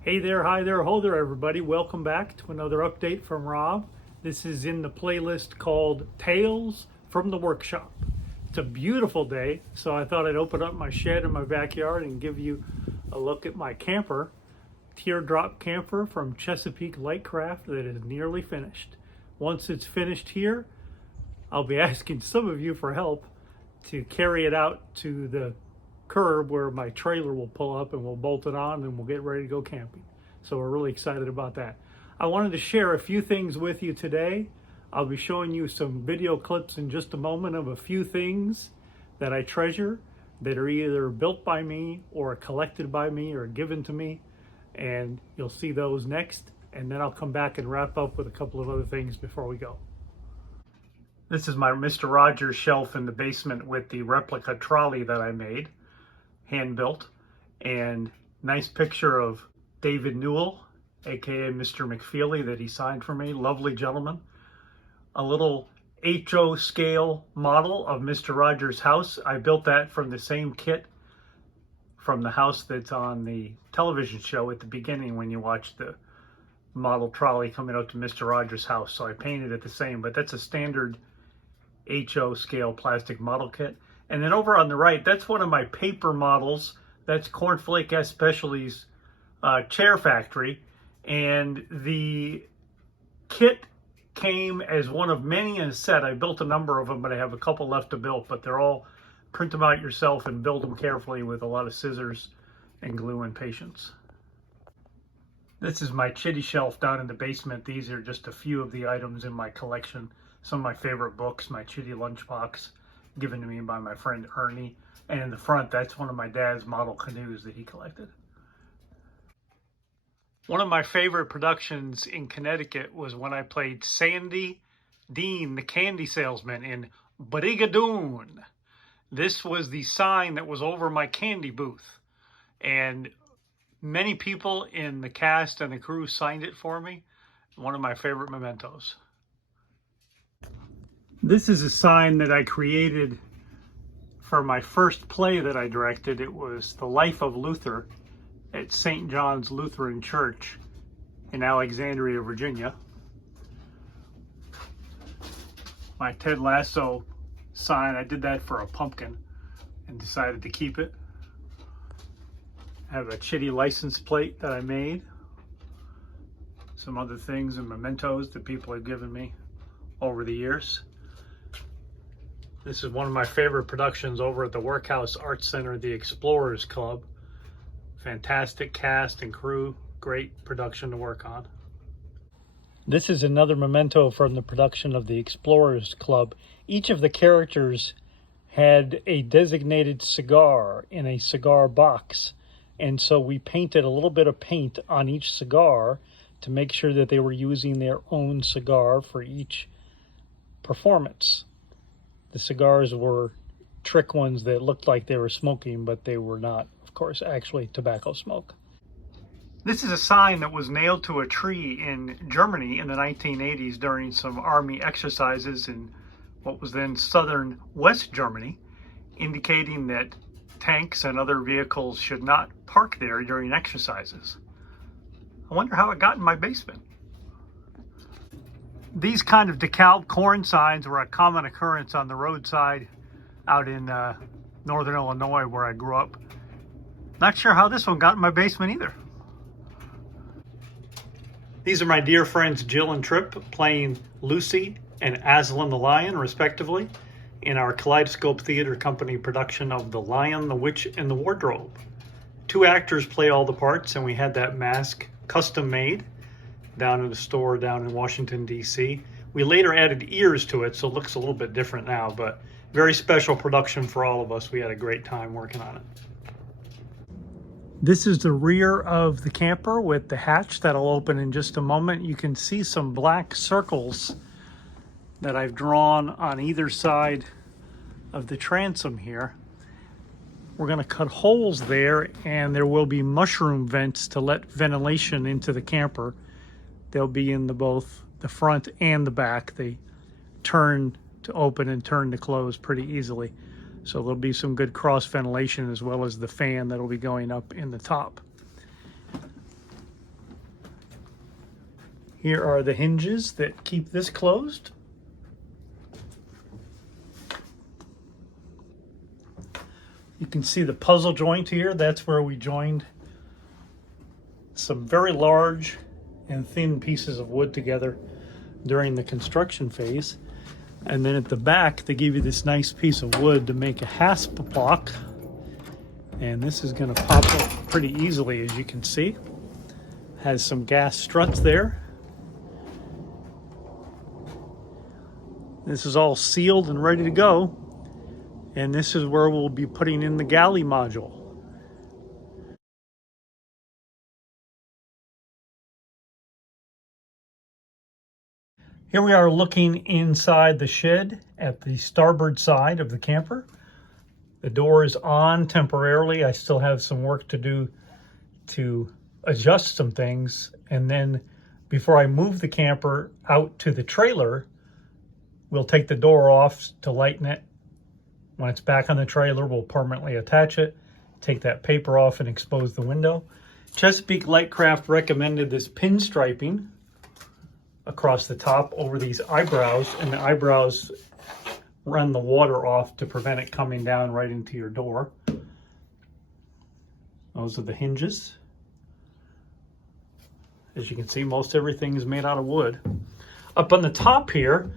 Hey there, hi there, ho there, everybody. Welcome back to another update from Rob. This is in the playlist called Tales from the Workshop. It's a beautiful day, so I thought I'd open up my shed in my backyard and give you a look at my camper, teardrop camper from Chesapeake Lightcraft that is nearly finished. Once it's finished here, I'll be asking some of you for help to carry it out to the curb where my trailer will pull up, and we'll bolt it on and we'll get ready to go camping. So we're really excited about that. I wanted to share a few things with you today. I'll be showing you some video clips in just a moment of a few things that I treasure that are either built by me or collected by me or given to me, and you'll see those next, and then I'll come back and wrap up with a couple of other things before we go. This is my Mr. Rogers shelf in the basement with the replica trolley that I made, hand built, and nice picture of David Newell, aka Mr. McFeely, that he signed for me. Lovely gentleman. A little HO scale model of Mr. Rogers' house. I built that from the same kit from the house that's on the television show at the beginning when you watch the model trolley coming out to Mr. Rogers' house. So I painted it the same, but that's a standard HO scale plastic model kit. And then over on the right, that's one of my paper models. That's Cornflake S Specialties Chair Factory. And the kit came as one of many in a set. I built a number of them, but I have a couple left to build. But they're all, print them out yourself and build them carefully with a lot of scissors and glue and patience. This is my chitty shelf down in the basement. These are just a few of the items in my collection. Some of my favorite books, my chitty lunchbox, given to me by my friend Ernie. And in the front, that's one of my dad's model canoes that he collected. One of my favorite productions in Connecticut was when I played Sandy Dean, the candy salesman, in Brigadoon. This was the sign that was over my candy booth. And many people in the cast and the crew signed it for me. One of my favorite mementos. This is a sign that I created for my first play that I directed. It was The Life of Luther at St. John's Lutheran Church in Alexandria, Virginia. My Ted Lasso sign, I did that for a pumpkin and decided to keep it. I have a chitty license plate that I made. Some other things and mementos that people have given me over the years. This is one of my favorite productions over at the Workhouse Arts Center, the Explorers Club. Fantastic cast and crew, great production to work on. This is another memento from the production of the Explorers Club. Each of the characters had a designated cigar in a cigar box, and so we painted a little bit of paint on each cigar to make sure that they were using their own cigar for each performance. The cigars were trick ones that looked like they were smoking, but they were not, of course, actually tobacco smoke. This is a sign that was nailed to a tree in Germany in the 1980s during some army exercises in what was then southern West Germany, indicating that tanks and other vehicles should not park there during exercises. I wonder how it got in my basement. These kind of DeKalb corn signs were a common occurrence on the roadside out in northern Illinois where I grew up. Not sure how this one got in my basement either. These are my dear friends Jill and Tripp playing Lucy and Aslan the Lion, respectively, in our Kaleidoscope Theater Company production of The Lion, the Witch, and the Wardrobe. 2 actors play all the parts, and we had that mask custom made down in the store down in Washington, D.C. We later added ears to it, so it looks a little bit different now, but very special production for all of us. We had a great time working on it. This is the rear of the camper with the hatch that'll open in just a moment. You can see some black circles that I've drawn on either side of the transom here. We're going to cut holes there, and there will be mushroom vents to let ventilation into the camper. They'll be in both the front and the back. They turn to open and turn to close pretty easily. So there'll be some good cross ventilation as well as the fan that'll be going up in the top. Here are the hinges that keep this closed. You can see the puzzle joint here. That's where we joined some very large and thin pieces of wood together during the construction phase. And then at the back, they give you this nice piece of wood to make a hasp block. And this is going to pop up pretty easily, as you can see. Has some gas struts there. This is all sealed and ready to go. And this is where we'll be putting in the galley module. Here we are looking inside the shed at the starboard side of the camper. The door is on temporarily. I still have some work to do to adjust some things. And then before I move the camper out to the trailer, we'll take the door off to lighten it. When it's back on the trailer, we'll permanently attach it, take that paper off and expose the window. Chesapeake Lightcraft recommended this pinstriping across the top over these eyebrows, and the eyebrows run the water off to prevent it coming down right into your door. Those are the hinges. As you can see, most everything is made out of wood. Up on the top here,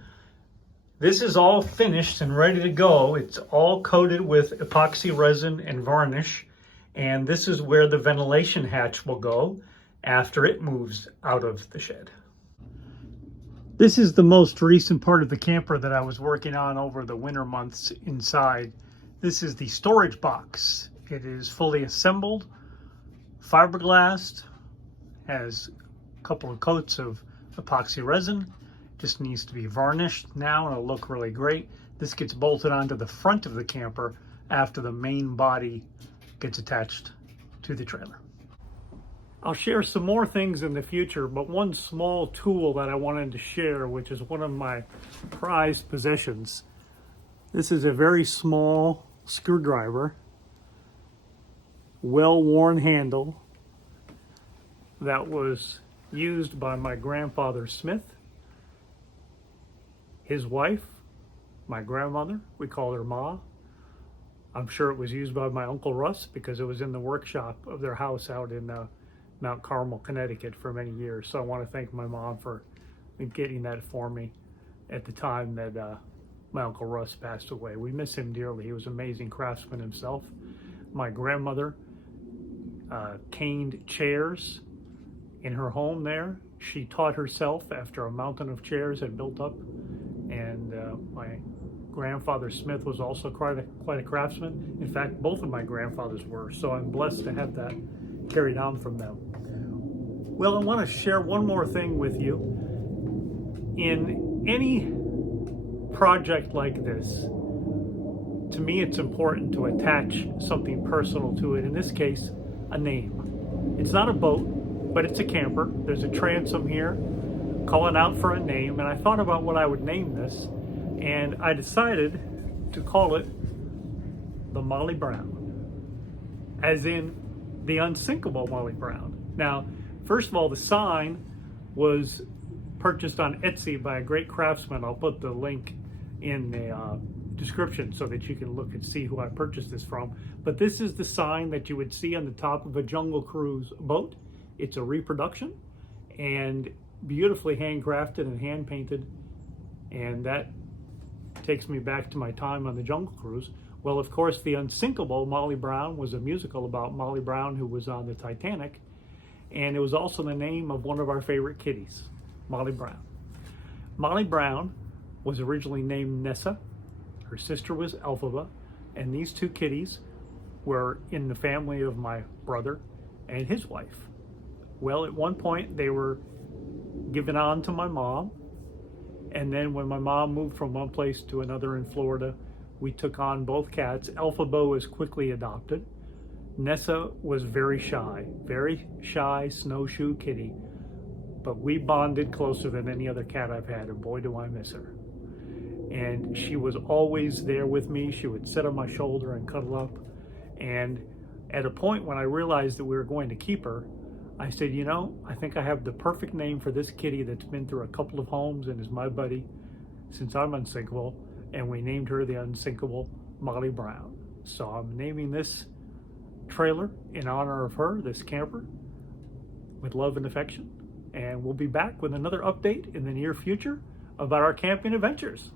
this is all finished and ready to go. It's all coated with epoxy resin and varnish, and this is where the ventilation hatch will go after it moves out of the shed. This is the most recent part of the camper that I was working on over the winter months inside. This is the storage box. It is fully assembled, fiberglassed, has a couple of coats of epoxy resin. Just needs to be varnished now and it'll look really great. This gets bolted onto the front of the camper after the main body gets attached to the trailer. I'll share some more things in the future, but one small tool that I wanted to share, which is one of my prized possessions. This is a very small screwdriver, well-worn handle that was used by my grandfather Smith, his wife, my grandmother, we call her Ma. I'm sure it was used by my Uncle Russ because it was in the workshop of their house out in Mount Carmel, Connecticut for many years. So I want to thank my mom for getting that for me at the time that my Uncle Russ passed away. We miss him dearly. He was an amazing craftsman himself. My grandmother caned chairs in her home there. She taught herself after a mountain of chairs had built up. And my grandfather Smith was also quite a craftsman. In fact, both of my grandfathers were. So I'm blessed to have that carried on from them. Well, I want to share one more thing with you. In any project like this, to me it's important to attach something personal to it. In this case, a name. It's not a boat, but it's a camper. There's a transom here calling out for a name, and I thought about what I would name this, and I decided to call it the Molly Brown, as in the unsinkable Molly Brown. Now, first of all, the sign was purchased on Etsy by a great craftsman. I'll put the link in the description so that you can look and see who I purchased this from. But this is the sign that you would see on the top of a Jungle Cruise boat. It's a reproduction and beautifully handcrafted and hand painted, and that takes me back to my time on the Jungle Cruise. Well, of course, the unsinkable Molly Brown was a musical about Molly Brown, who was on the Titanic, and it was also the name of one of our favorite kitties, Molly Brown. Molly Brown was originally named Nessa. Her sister was Elphaba, and these two kitties were in the family of my brother and his wife. Well, at one point they were given on to my mom, and then when my mom moved from one place to another in Florida, we took on both cats. Elphaba was quickly adopted. Nessa was very shy snowshoe kitty, but we bonded closer than any other cat I've had, and boy do I miss her. And she was always there with me. She would sit on my shoulder and cuddle up. And at a point when I realized that we were going to keep her, I said, you know, I think I have the perfect name for this kitty that's been through a couple of homes and is my buddy since I'm unsinkable. And we named her the unsinkable Molly Brown. So I'm naming this trailer in honor of her, this camper, with love and affection. And we'll be back with another update in the near future about our camping adventures.